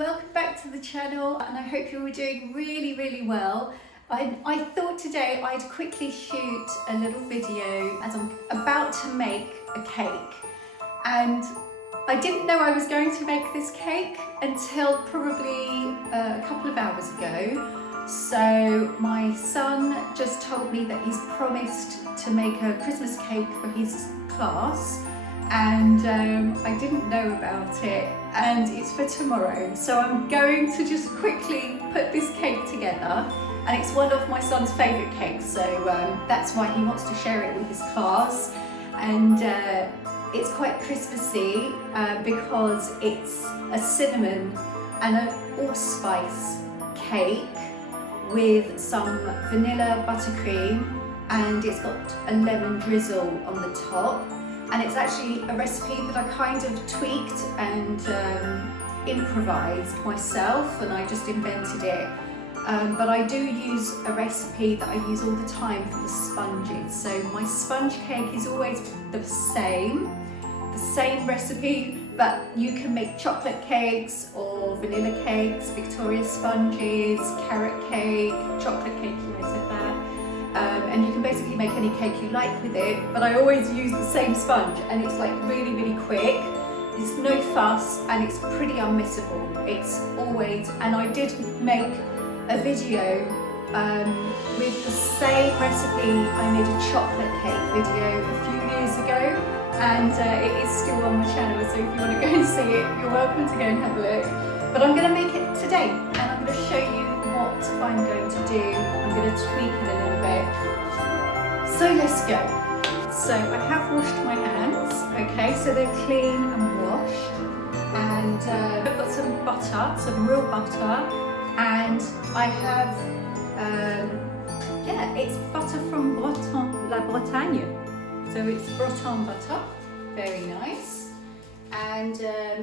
welcome back to the channel, and I hope you're all doing really well. I thought today I'd quickly shoot a little video as I'm about to make a cake, and I didn't know I was going to make this cake until probably a couple of hours ago. So my son just told me that he's promised to make a Christmas cake for his class, and I didn't know about it, and it's for tomorrow. So I'm going to just quickly put this cake together, and it's one of my son's favourite cakes, so that's why he wants to share it with his class. And it's quite Christmassy because it's a cinnamon and an allspice cake with some vanilla buttercream, and it's got a lemon drizzle on the top. And it's actually a recipe that I kind of tweaked and improvised myself, and I just invented it. But I do use a recipe that I use all the time for the sponges. So my sponge cake is always the same recipe, but you can make chocolate cakes or vanilla cakes, Victoria sponges, carrot cake, chocolate cake, I said that. And you can basically make any cake you like with it, but I always use the same sponge, and it's like really quick. There's no fuss, and it's pretty unmissable. It's always, and I did make a video with the same recipe. I made a chocolate cake video a few years ago, and it is still on my channel, so if you want to go and see it, you're welcome to go and have a look. But I'm going to make it today, and I'm going to show you what I'm going to do. I'm going to tweak it a little bit. So let's go. So I have washed my hands, okay, so they're clean and washed, and I've got some butter, some real butter, and I have, it's butter from La Bretagne, so it's Breton butter, very nice. And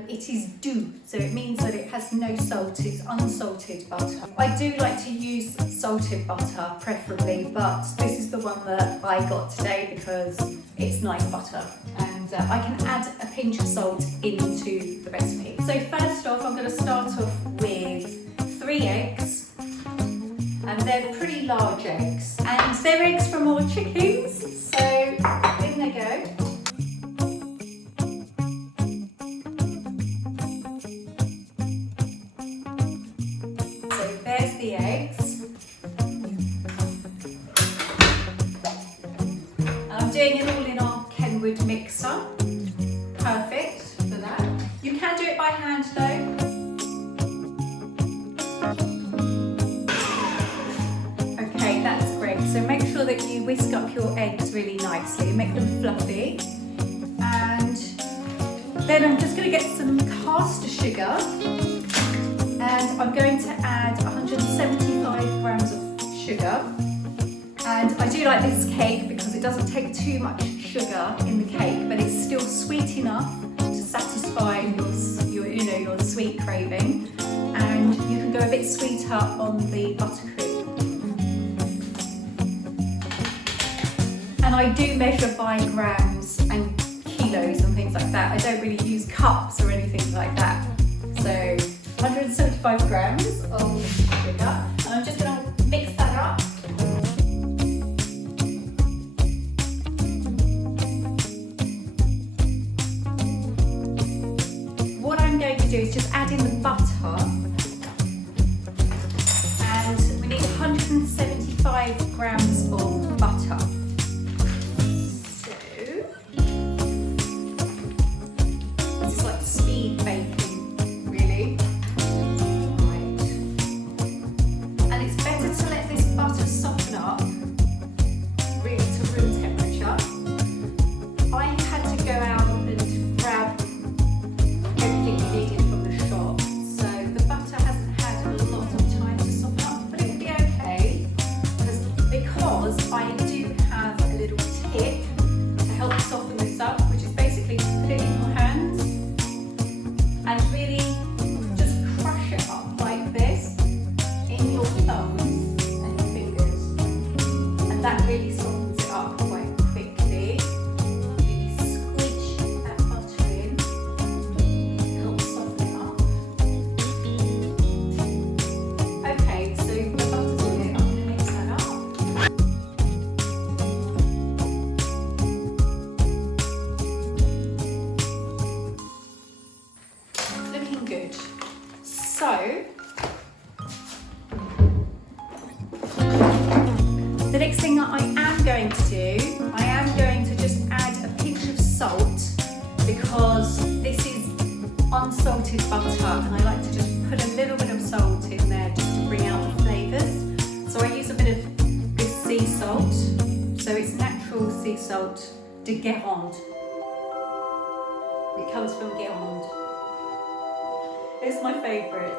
it is doux, so it means that it has no salt, it's unsalted butter. I do like to use salted butter preferably, but this is the one that I got today because it's nice butter, and I can add a pinch of salt into the recipe. So first off, I'm going to start off with 3 eggs, and they're pretty large eggs, and they're eggs from our chickens, so in they go. There's the eggs. And I'm doing it all in our Kenwood mixer. Perfect for that. You can do it by hand though. Okay, that's great. So make sure that you whisk up your eggs really nicely, make them fluffy. And then I'm just going to get some caster sugar. And I'm going to add 175 grams of sugar. And I do like this cake because it doesn't take too much sugar in the cake, but it's still sweet enough to satisfy your sweet craving. And you can go a bit sweeter on the buttercream. And I do measure by grams and kilos and things like that. I don't really use cups or anything like that. So 175 grams of sugar, and I'm just going to mix that up. What I'm going to do is just add in the butter, and we need 175 grams of butter. So this is like speed baking, really. Butter soften up really to room temperature. I had to go out and grab everything we needed from the shop, so the butter hasn't had a lot of time to soften up, but it'll be okay because I do have a little tip to help soften this up, which is basically just put it in your hands and really just crush it up like this in your thumbs. That really softens it up quite quickly. Really squish that butter in, helps soften it up. salt. So it's natural sea salt de Guérande. It comes from Guérande. It's my favourite.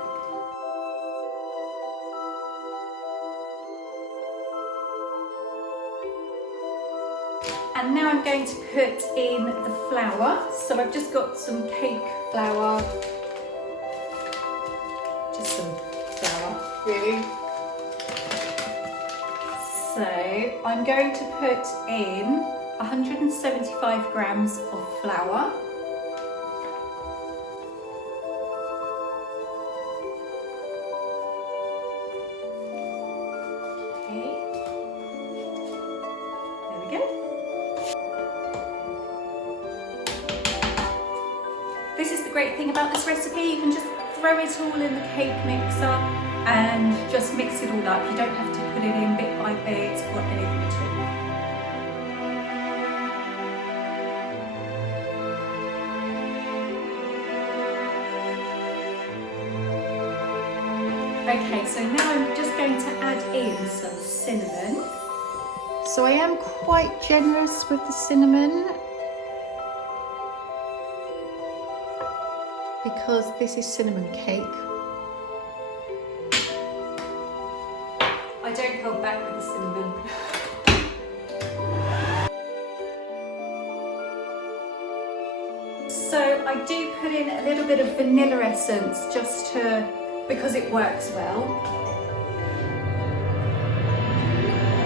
And now I'm going to put in the flour. So I've just got some cake flour. Just some flour, really. So I'm going to put in 175 grams of flour. Okay, there we go. This is the great thing about this recipe, you can just throw it all in the cake mixer and just mix it all up. You don't have to put it in bit by bit or anything at all. Okay, so now I'm just going to add in some cinnamon. So I am quite generous with the cinnamon because this is cinnamon cake. I don't hold back with the cinnamon. So I do put in a little bit of vanilla essence just because it works well.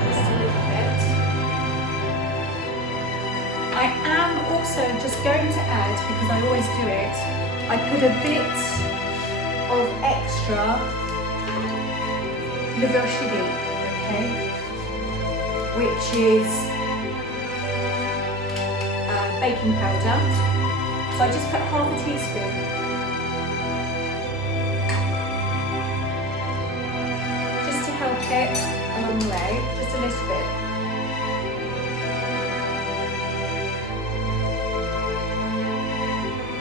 Just a little bit. I am also just going to add, because I always do it, I put a bit of extra youre, okay, which is baking powder. So I just put half a teaspoon. Just to help it along the way, just a little bit.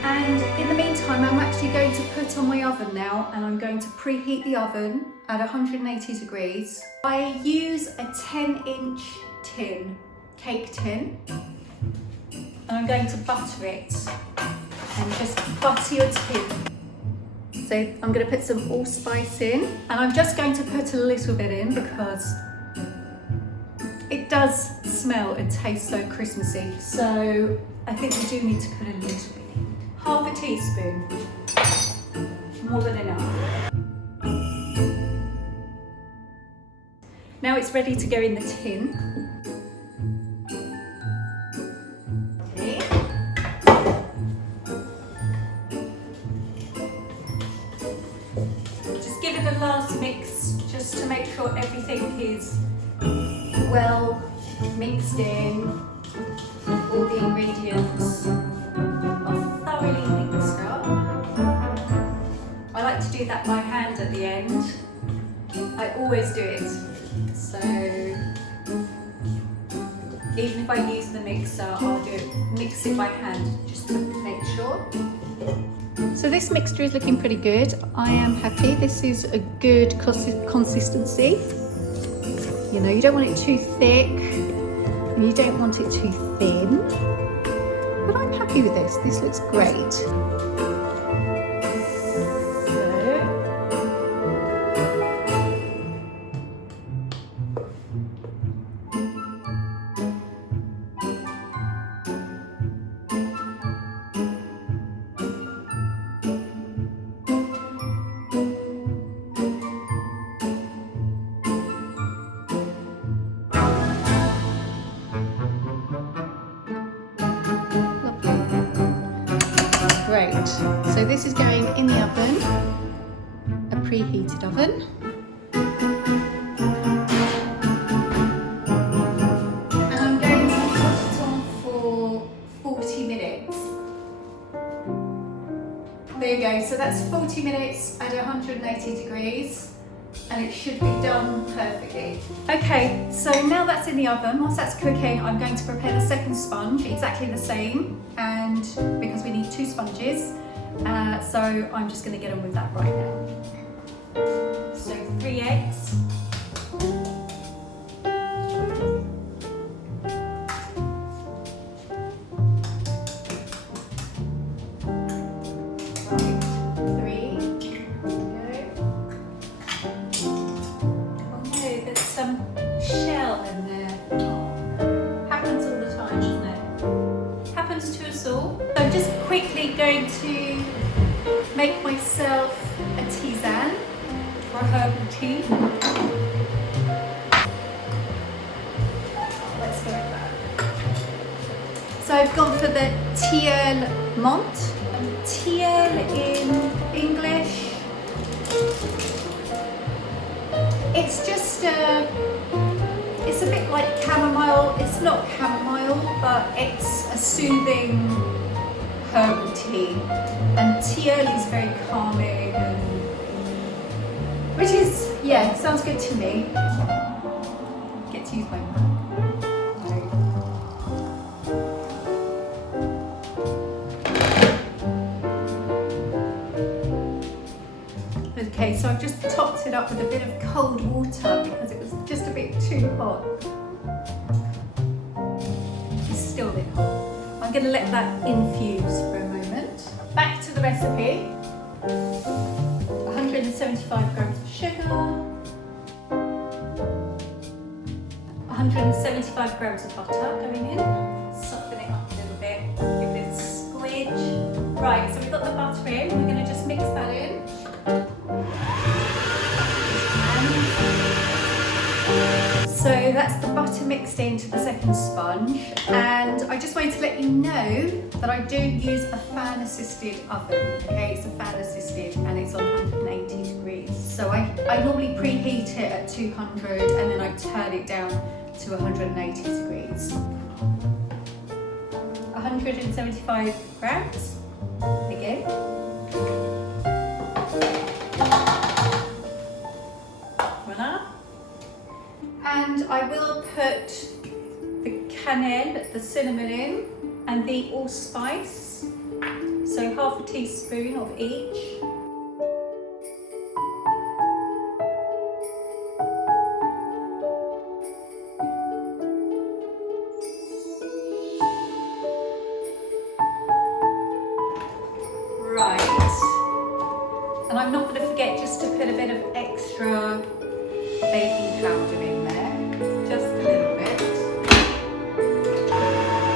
And in the meantime, I'm actually going to put on my oven now, and I'm going to preheat the oven at 180 degrees. I use a 10-inch tin, cake tin, and I'm going to butter it. And just butter your tin. So I'm going to put some allspice in, and I'm just going to put a little bit in because it does smell and taste so Christmassy. So I think we do need to put a little bit in. Half a teaspoon, more than enough. Now it's ready to go in the tin. Last mix just to make sure everything is well mixed in, all the ingredients are thoroughly mixed up. I like to do that by hand at the end. I always do it. So even if I use the mixer, I'll mix it by hand just to make sure. So this mixture is looking pretty good. I am happy. This is a good consistency. You know, you don't want it too thick and you don't want it too thin. But I'm happy with this. This looks great. Great. So this is going in the oven, a preheated oven. And I'm going to put it on for 40 minutes. There you go. So that's 40 minutes at 180 degrees. And it should be done perfectly. Okay, so now that's in the oven, whilst that's cooking, I'm going to prepare the second sponge, exactly the same, and because we need 2 sponges, so I'm just going to get on with that right now. So 3 eggs, cream. Let's go with that. So I've gone for the tilleul menthe. Tilleul in English, it's just it's a bit like chamomile. It's not chamomile, but it's a soothing herbal tea. And tilleul is very calming, and, which is, yeah, sounds good to me. Get to use my mug. Okay, so I've just topped it up with a bit of cold water because it was just a bit too hot. It's still a bit hot. I'm going to let that infuse for a moment. Back to the recipe. 175 grams of sugar. 175 grams of butter going in. Soften it up a little bit. Give it a squidge. Right, so we've got the butter in. We're going to just mix that in. So that's the butter mixed into the second sponge, and I just wanted to let you know that I do use a fan assisted oven. Okay, it's a fan assisted and it's on 180 degrees. So I normally preheat it at 200 and then I turn it down to 180 degrees. 175 grams again. And I will put the cannelle, the cinnamon in, and the allspice, so half a teaspoon of each. Right, and I'm not going to forget just to put a bit of extra baking powder in there, just a little bit.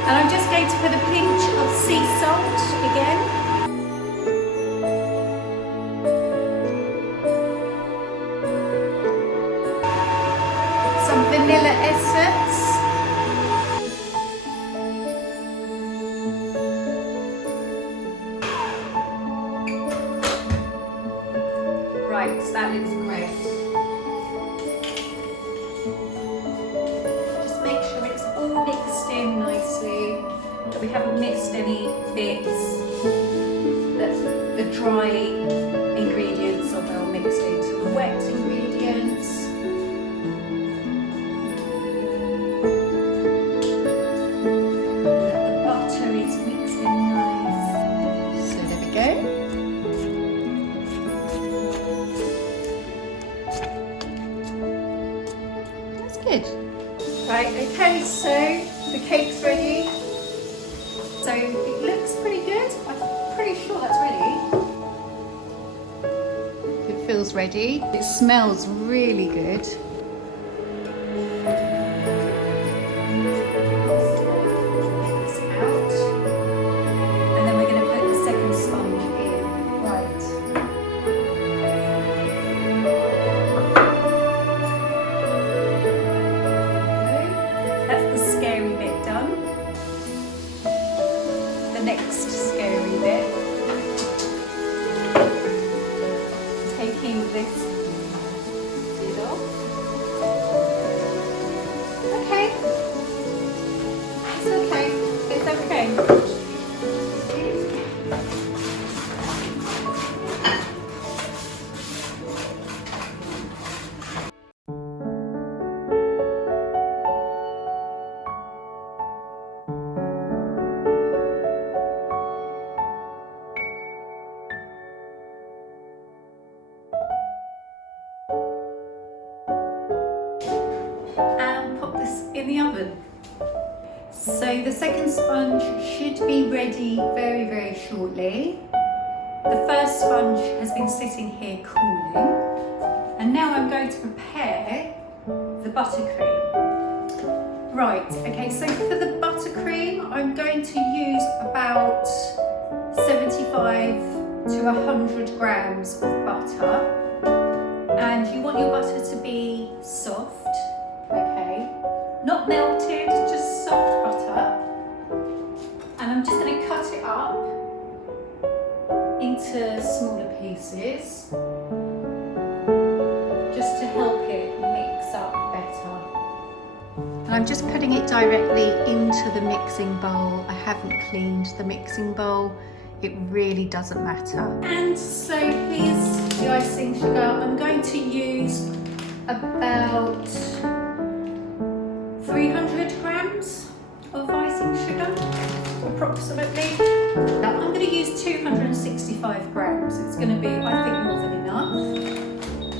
And I'm just going to put a pinch of sea salt again. Some vanilla essence. Right, so that looks great. Mixed in nicely, that we haven't missed any bits, that the dry ingredients are well mixed into the wet ingredients. That the butter is mixed in nice. So there we go. That's good. Right, okay, so the cake's ready. So it looks pretty good. I'm pretty sure that's ready. It feels ready. It smells really good. This out. And then we're going to put the second sponge in. Right. Next scary bit, taking this lid off. Okay, it's okay, it's okay. In the oven. So the second sponge should be ready very, very shortly. The first sponge has been sitting here cooling, and now I'm going to prepare the buttercream. Right, okay, so for the buttercream I'm going to use about 75 to 100 grams of butter. And you want your butter to be soft, okay? Not melted, just soft butter. And I'm just going to cut it up into smaller pieces, just to help it mix up better. And I'm just putting it directly into the mixing bowl. I haven't cleaned the mixing bowl. It really doesn't matter. And so here's the icing sugar. I'm going to use about 300 grams of icing sugar, approximately. Now I'm going to use 265 grams. It's going to be, I think, more than enough.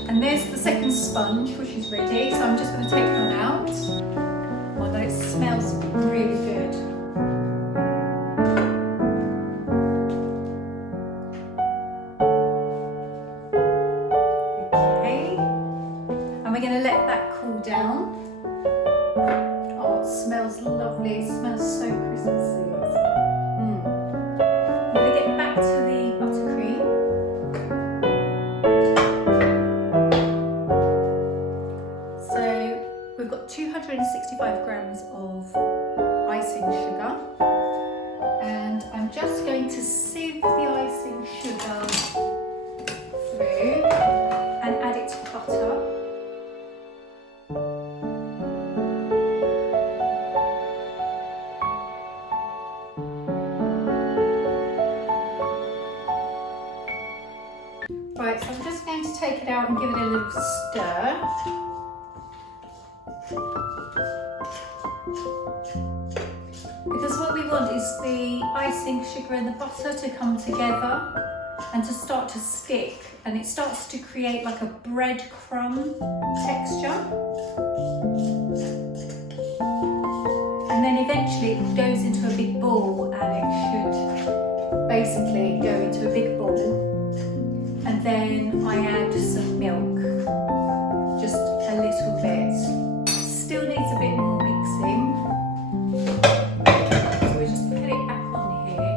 And there's the second sponge, which is ready. So I'm just going to take one out. Although it smells really good. We're going to let that cool down. Oh, it smells lovely. It smells so Christmassy. I'm going to get back to the buttercream. So we've got 265 grams of icing sugar. And I'm just going to sieve the icing sugar through and add it to butter. Right, so I'm just going to take it out and give it a little stir. Because what we want is the icing sugar and the butter to come together and to start to stick, and it starts to create like a breadcrumb texture. And then eventually it goes into a big ball, and it should basically go into a big ball. And then I add some milk, just a little bit. Still needs a bit more mixing. So we just put it back on here.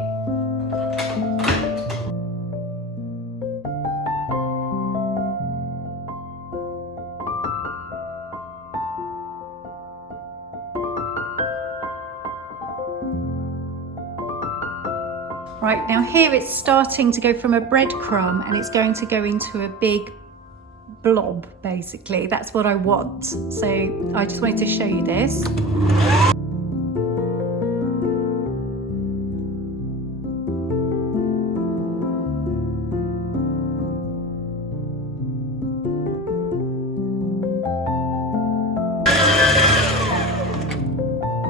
Right, now here it's starting to go from a breadcrumb and it's going to go into a big blob, basically. That's what I want. So I just wanted to show you this.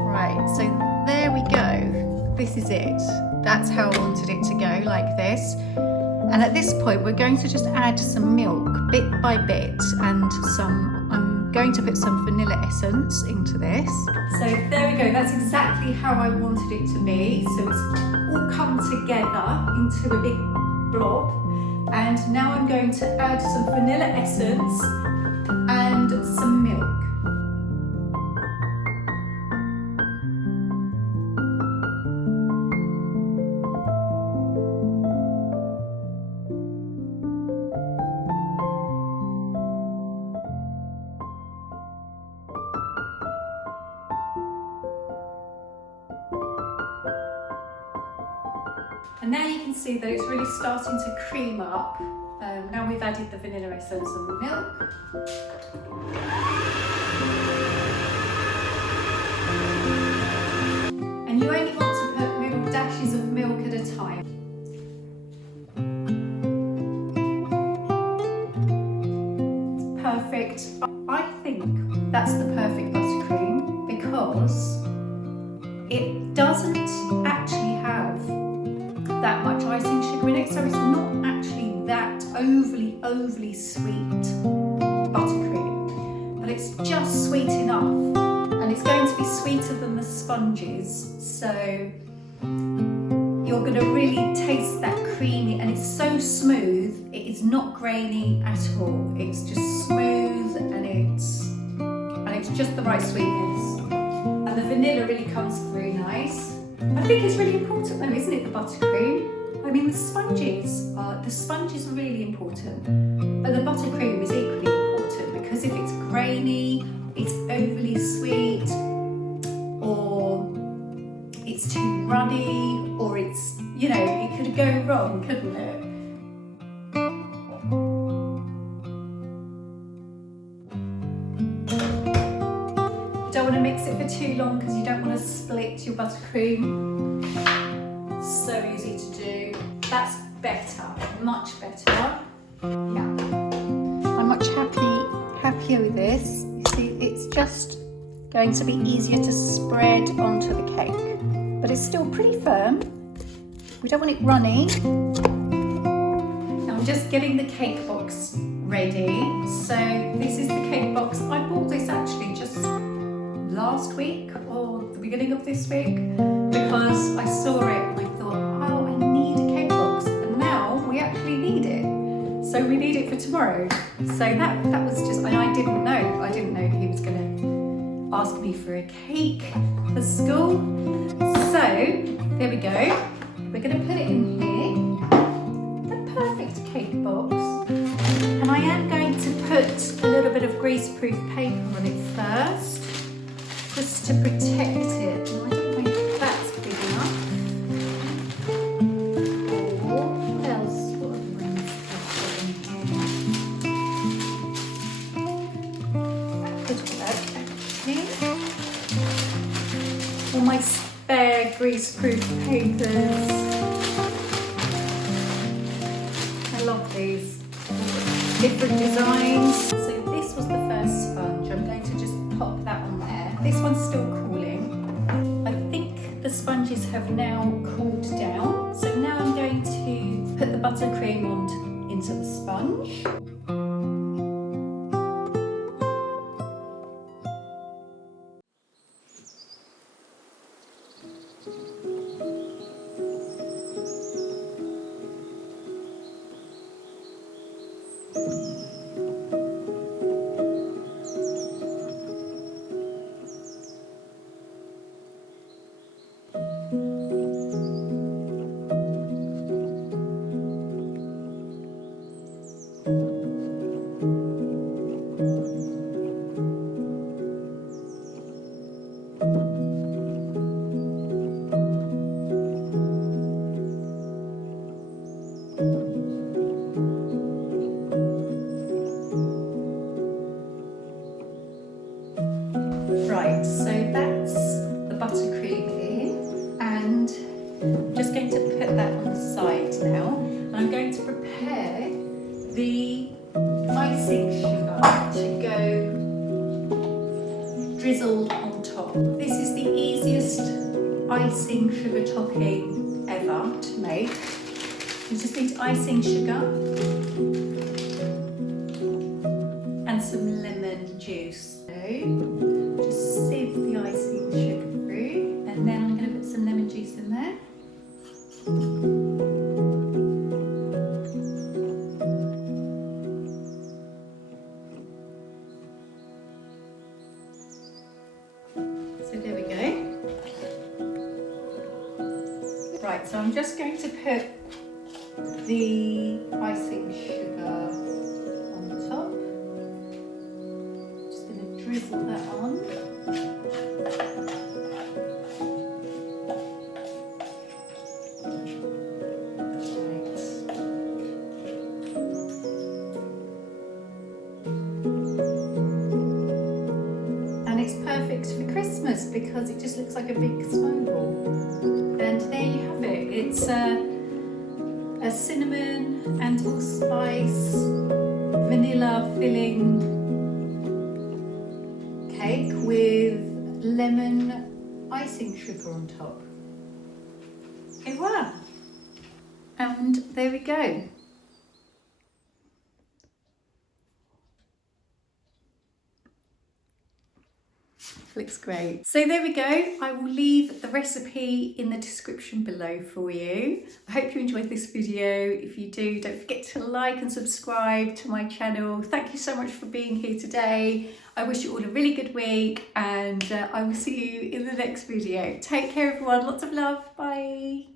Right, so there we go. This is it. That's how I wanted it to go, like this. And at this point, we're going to just add some milk, bit by bit, and I'm going to put some vanilla essence into this. So there we go, that's exactly how I wanted it to be. So it's all come together into a big blob. And now I'm going to add some vanilla essence and some milk. And now you can see that it's really starting to cream up. Now we've added the vanilla essence and the milk. And you only want to put little dashes of milk at a time. It's perfect. I think that's the perfect buttercream because it doesn't actually have that much icing sugar in it, so it's not actually that overly sweet buttercream, but it's just sweet enough, and it's going to be sweeter than the sponges, so you're going to really taste that creamy, and it's so smooth. It is not grainy at all. It's just smooth, and it's just the right sweetness, and the vanilla really comes through nice. I think it's really important though, isn't it, the buttercream? I mean, the sponge is really important, but the buttercream is equally important, because if it's grainy, it's overly sweet, or it's too runny, or it's, you know, it could go wrong, couldn't it? You don't want to mix it for too long because you don't want to split your buttercream. So easy to do. That's better, much better. Yeah, I'm much happier with this. You see, it's just going to be easier to spread onto the cake, but it's still pretty firm. We don't want it runny. Now I'm just getting the cake box ready. So this is the cake box. I bought this actually just last week or the beginning of this week, because I saw it and I thought, oh, I need a cake box, and now we actually need it. So we need it for tomorrow. So that was just, and I didn't know he was going to ask me for a cake for school. So there we go. We're going to put it in here, the perfect cake box, and I am going to put a little bit of greaseproof paper on it first, just to protect it. I don't know if that's big enough. Or what else? What other rings have I got in here? Put all that here. All my spare greaseproof papers. I love these. Different designs. So this was the first sponge. I'm going to just pop that on there. This one's still cooling. I think the sponges have now cooled down. So now I'm going to put the buttercream into the sponge. Right, so that's the buttercream in, and I'm just going to put that on the side now. And I'm going to prepare the icing sugar to go drizzled on top. This is the easiest icing sugar topping ever to make. You just need icing sugar and some lemon juice. So just sieve the icing sugar through, and then I'm going to put some lemon juice in there. So there we go. Right, so I'm just going to put the icing sugar on the top. Just going to drizzle that on. And it's perfect for Christmas because it just looks like a big snowball. And there you have it. It's a cinnamon and allspice vanilla filling cake with lemon icing sugar on top. Et voila! And there we go. Looks great. So there we go. I will leave the recipe in the description below for you. I hope you enjoyed this video. If you do, don't forget to like and subscribe to my channel. Thank you so much for being here today. I wish you all a really good week, and I will see you in the next video. Take care everyone. Lots of love. Bye.